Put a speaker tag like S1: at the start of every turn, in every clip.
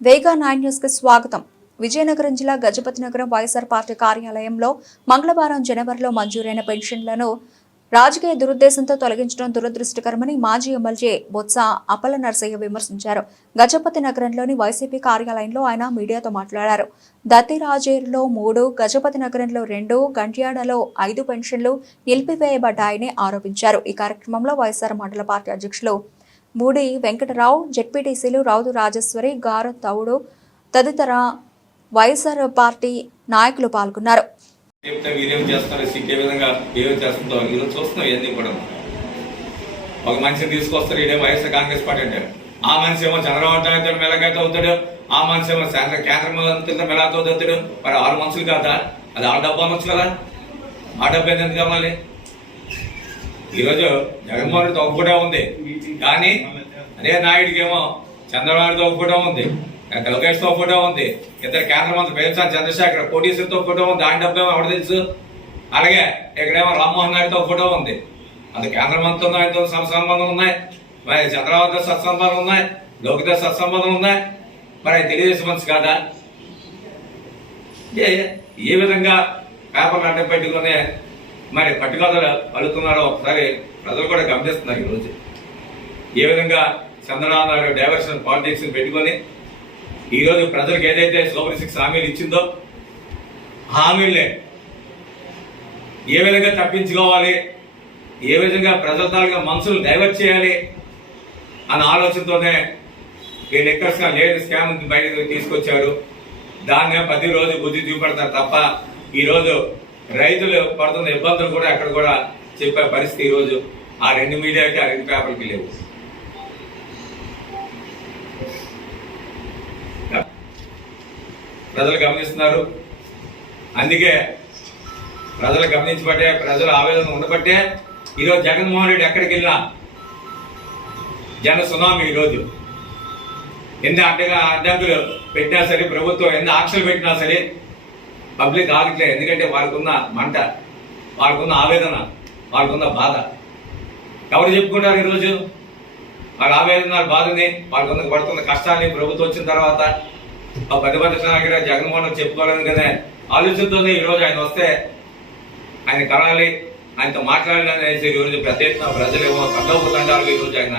S1: వేగా nine న్యూస్కి స్వాగతం. విజయనగరం జిల్లా గజపతి నగరం వైఎస్ఆర్ పార్టీ కార్యాలయంలో మంగళవారం జనవరిలో మంజూరైన పెన్షన్లను రాజకీయ దురుద్దేశంతో తొలగించడం దురదృష్టకరమని మాజీ ఎమ్మెల్యే బొత్స అపల నర్సయ్య విమర్శించారు. గజపతి నగరంలోని వైసీపీ కార్యాలయంలో ఆయన మీడియాతో మాట్లాడారు. దత్తిరాజేరులో మూడు గజపతి నగరంలో రెండు గంట్యాడలో ఐదు పెన్షన్లు నిలిపివేయబడ్డాయని ఆరోపించారు. ఈ కార్యక్రమంలో వైఎస్ఆర్ మండల పార్టీ అధ్యక్షులు మూడి వెంకటరావు జెడ్పీటీసీలు రౌదు రాజేశ్వరి గారు తౌడు తదితర వైఎస్ఆర్ పార్టీ నాయకులు పాల్గొన్నారు.
S2: విధంగా చేస్తుందో కూడా. ఒక మనిషిని తీసుకొస్తారు ఇదే వైఎస్ఆర్ కాంగ్రెస్ పార్టీ అంటే. ఆ మనిషి ఏమో చంద్రబాబు నాయుడు మెలగైతే అవుతాడు ఆ మనిషి ఏమో కేంద్ర కేంద్ర మంత్రులతో మెలాతో అవుతాడు మరి ఆరు మనుషులు కాదా అది ఆరు డబ్బు అనొచ్చు కదా. ఆ డబ్బా ఎందుకు కావాలి? ఈరోజు జగన్మోహన్ రెడ్డి ఒప్పుడే ఉంది. కానీ అదే నాయుడికి ఏమో చంద్రబాబుతో కూడా ఉంది. లోకేష్తో ఫోటో ఉంది. ఇద్దరు కేంద్ర మంత్రి పేర్చాను చంద్రశేఖర్ కోటీశ్వరితో ఫోటో ఉంది. ఆయన డబ్బు ఏమో ఎవరు తెలుసు? అలాగే ఇక్కడేమో రామ్మోహన్ నాయుడుతో ఫోటో ఉంది. అది కేంద్ర మంత్రితో ఆయనతో సత్సంబంధం ఉన్నాయి. మరి చంద్రబాబుతో సత్సంబంధం ఉన్నాయి. లోకితో సత్సంబంధం ఉన్నాయి. మరి తెలుగుదేశం మనిషి కాదా? ఏ విధంగా పేపర్లు అడ్డం పెట్టుకునే మరి పట్టుకథలు అడుగుతున్నారో ఒకసారి ప్రజలు కూడా గమనిస్తున్నారు ఈరోజు ఏ విధంగా చంద్రబాబు నాయుడు డైవర్షన్ పాలిటిక్స్ పెట్టుకొని ఈరోజు ప్రజలకు ఏదైతే సూపర్ సిక్స్ హామీలు ఇచ్చిందో హామీలే ఏ విధంగా తప్పించుకోవాలి ఏ విధంగా ప్రజల తాలూకా మనసులు డైవర్ట్ చేయాలి అన్న ఆలోచనతోనే ఈ నిక్కర్స్గా లేని స్కామ్ బయటకు తీసుకొచ్చారు. దాన్ని ప్రతి రోజు బుద్ధి చూపెడతారు తప్ప ఈ రోజు రైతులు పడుతున్న ఇబ్బందులు కూడా అక్కడ కూడా చెప్పే పరిస్థితి ఈరోజు రోజు. ఆ రెండు మీడియాకి ఆ రెండు పేపర్కి లేవు. ప్రజలు గమనిస్తున్నారు. అందుకే ప్రజలు గమనించబట్టే ప్రజల ఆవేదన ఉండబట్టే ఈరోజు జగన్మోహన్ రెడ్డి ఎక్కడికి వెళ్ళినా జన సునామీ ఈరోజు ఎన్ని అడ్డగా అడ్డంకులు పెట్టినా సరే ప్రభుత్వం ఎన్ని ఆంక్షలు పెట్టినా సరే పబ్లిక్ ఆగట్లేదు ఎందుకంటే వాళ్ళకున్న మంట వాళ్ళకున్న ఆవేదన వాళ్ళకున్న బాధ. ఎవరు చెప్పుకుంటారు ఈరోజు? వాళ్ళ ఆవేదన బాధని వాళ్ళకున్న పడుతున్న కష్టాన్ని ప్రభుత్వం వచ్చిన తర్వాత ఆ ప్రతిపక్ష నాయకుడు జగన్మోహన్ చెప్పుకోవాలని కదా ఆలోచనతోనే ఈరోజు ఆయన వస్తే ఆయన కనాలి ఆయనతో మాట్లాడాలి అనేసి ఈ రోజు పెద్ద ఎత్తున ప్రజలు ఏమో తండోపతండాలు ఈ రోజు ఆయన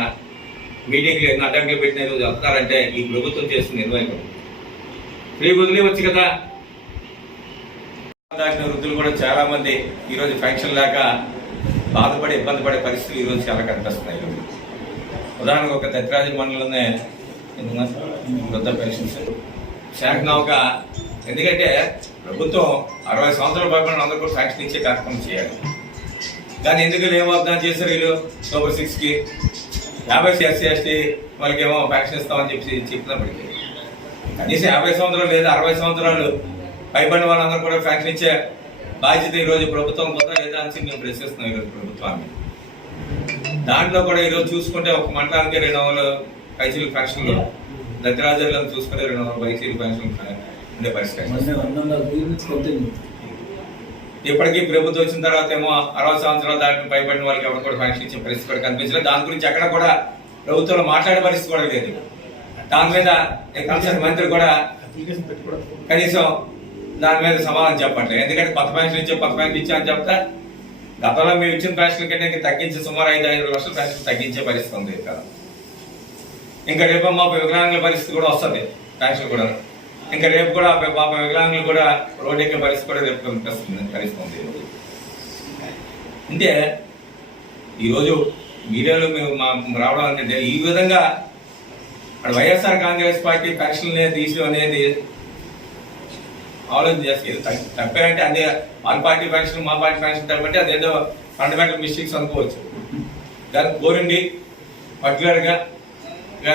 S2: మీటింగ్లు ఎన్ని అడ్డంకులు పెట్టిన ఈరోజు రోజు వస్తారంటే ఈ ప్రభుత్వం చేస్తుంది నిర్వహణ ఫ్రీ వదిలి వచ్చి కదా దాటిన వృద్ధులు కూడా చాలా మంది ఈరోజు పెన్షన్ లేక బాధపడి ఇబ్బంది పడే పరిస్థితులు ఈ రోజు చాలా కనిపిస్తున్నాయి. ఉదాహరణకు ఒక దత్రాజు మండలంలోనే వృద్ధ పెన్షన్స్. శాంక్షన్ ఒక ఎందుకంటే ప్రభుత్వం అరవై సంవత్సరాల పైన అందరూ కూడా శాంక్షన్ ఇచ్చే కార్యక్రమం చేయాలి. కానీ ఎందుకు ఏం వాగ్దానం చేశారు వీళ్ళు? సూపర్ సిక్స్కి. యాభై ఎస్సీ ఎస్టీ వాళ్ళకి ఏమో ఫ్యాక్షన్ ఇస్తామని చెప్పి చెప్పినప్పటికీ. కనీసం యాభై సంవత్సరాలు లేదా అరవై సంవత్సరాలు పైబడిన వాళ్ళందరూ కూడా పెన్షన్ ఇచ్చే బాధ్యత ఈ రోజు ప్రభుత్వం కొంత లేదా అని మేము ప్రశ్నిస్తున్నాం ఈరోజు ప్రభుత్వాన్ని. దాంట్లో కూడా ఈరోజు చూసుకుంటే ఒక మండలానికి రెండు వందలు పైసలు పెన్షన్లు దత్తరాజులను చూసుకుంటే రెండు వందల పైసలు పెన్షన్ ఉండే పరిస్థితి ఇప్పటికీ ప్రభుత్వం వచ్చిన తర్వాత ఏమో అరవై సంవత్సరాలు దాటిని పైబడిన వాళ్ళకి ఎవరు కూడా పెన్షన్ ఇచ్చే పరిస్థితి కూడా కనిపించలేదు. దాని గురించి ఎక్కడ కూడా ప్రభుత్వంలో మాట్లాడే పరిస్థితి కూడా లేదు. దాని మీద కన్సర్న్ మంత్రి కూడా కనీసం దాని మీద సమాధానం చెప్పట్లేదు ఎందుకంటే కొత్త పెన్షన్ ఇచ్చే కొత్త పెన్షన్ ఇచ్చా అని చెప్తా గతంలో మేము ఇచ్చిన పెన్షన్ కంటే తగ్గించి సుమారు ఐదు ఐదు లక్షల పెన్షన్ తగ్గించే పరిస్థితి ఉంది ఇక్కడ. ఇంకా రేపు మా వికలాంగుల పరిస్థితి కూడా వస్తుంది పెన్షన్ కూడా. ఇంకా రేపు కూడా పాప వికలాంగులు కూడా రోడ్డు ఎక్కే పరిస్థితి కూడా రేపు కనిపిస్తుంది కనిపిస్తుంది అంటే ఈరోజు మీడియాలో మేము మా రావడం అంటే ఈ విధంగా వైఎస్ఆర్ కాంగ్రెస్ పార్టీ పెన్షన్ తీసు అనేది ఆలోచన చేస్తే తప్పారంటే అదే మన పార్టీ ఫ్యాక్షన్ మా పార్టీ ఫ్యాక్షన్ కాబట్టి అదేదో ఫండమెంటల్ మిస్టేక్స్ అనుకోవచ్చు. దాన్ని కోరండి. పర్టికులర్గా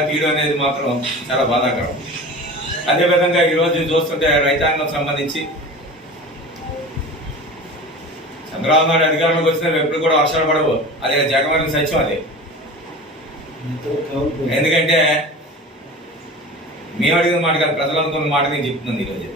S2: తీయడం అనేది మాత్రం చాలా బాధాకరం. అదేవిధంగా ఈ రోజు చూస్తుంటే రైతాంగం సంబంధించి చంద్రబాబు నాయుడు అధికారంలోకి వచ్చిన ఎప్పుడు కూడా వర్షాలు పడవు. అదే జగన్ సత్యం అదే. ఎందుకంటే మేము అడిగిన మాట కాదు ప్రజలు అనుకున్న మాట నేను చెప్తున్నాను ఈరోజు